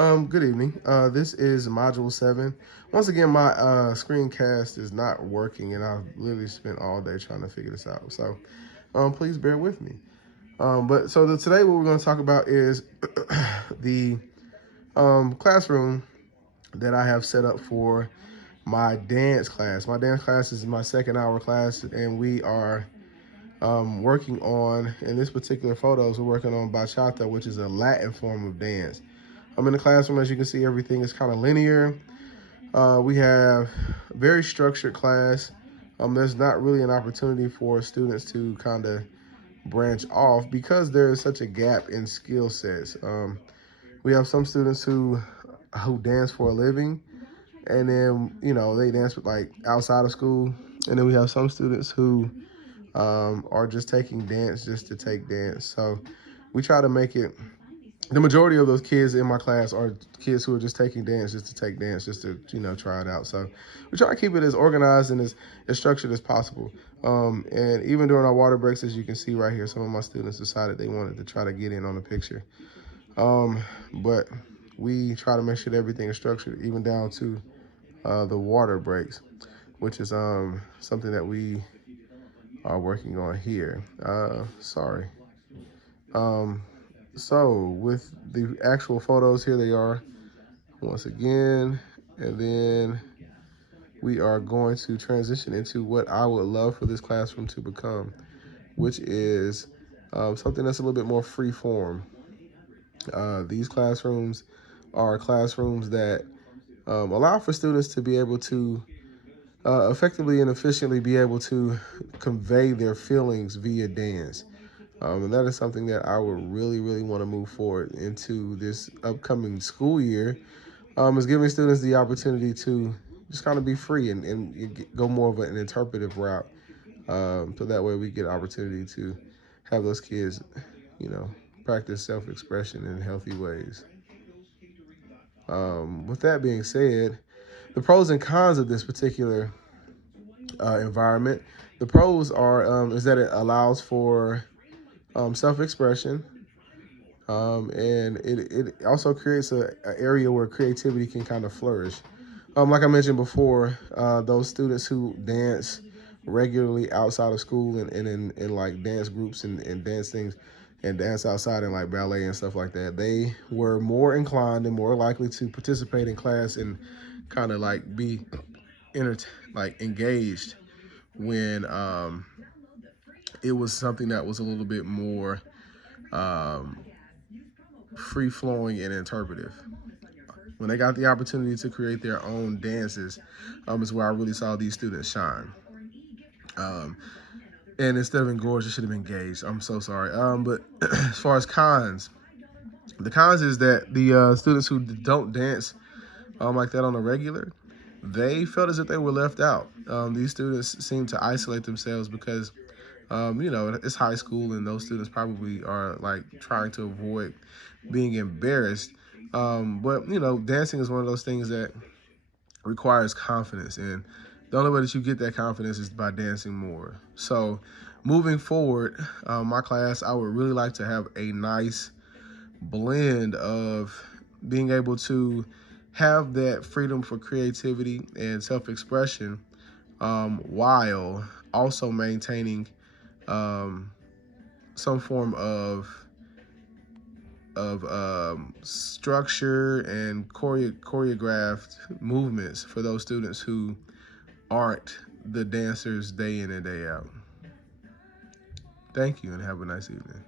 Good evening. This is Module 7. Once again, my screencast is not working, and I've literally spent all day trying to figure this out. So please bear with me. Today what we're going to talk about is the classroom that I have set up for my dance class. My dance class is my second hour class, and we are working on, in this particular photos, we're working on bachata, which is a Latin form of dance. I'm in the classroom. As you can see, everything is kind of linear. We have a very structured class. There's not really an opportunity for students to kind of branch off because there is such a gap in skill sets. We have some students who dance for a living, and then they dance with like outside of school, and then we have some students who are just taking dance just to take dance. So we try to make it. The majority of those kids in my class are kids who are just taking dance just to take dance, just to, try it out. So we try to keep it as organized and as structured as possible. And even during our water breaks, as you can see right here, some of my students decided they wanted to try to get in on the picture. But we try to make sure that everything is structured, even down to the water breaks, which is something that we are working on here. Sorry. So with the actual photos, here they are once again, and then we are going to transition into what I would love for this classroom to become, which is something that's a little bit more free form. These classrooms are classrooms that allow for students to be able to effectively and efficiently be able to convey their feelings via dance. And that is something that I would really want to move forward into this upcoming school year, is giving students the opportunity to just kind of be free and go more of an interpretive route. So that way we get opportunity to have those kids, practice self-expression in healthy ways. With that being said, the pros and cons of this particular environment. The pros are is that it allows for self-expression, and it also creates an area where creativity can kind of flourish. Like I mentioned before, those students who dance regularly outside of school and in like dance groups and dance things and dance outside in like ballet and stuff like that, they were more inclined and more likely to participate in class and kind of like be engaged when it was something that was a little bit more free-flowing and interpretive. When they got the opportunity to create their own dances, is where I really saw these students shine. And instead of engorged, it should have been engaged. I'm so sorry. But as far as cons, the cons is that the students who don't dance like that on a regular, they felt as if they were left out. These students seem to isolate themselves because it's high school and those students probably are like trying to avoid being embarrassed. But dancing is one of those things that requires confidence, and the only way that you get that confidence is by dancing more. So moving forward, my class, I would really like to have a nice blend of being able to have that freedom for creativity and self-expression, while also maintaining some form of structure and choreographed movements for those students who aren't the dancers day in and day out. Thank you and have a nice evening.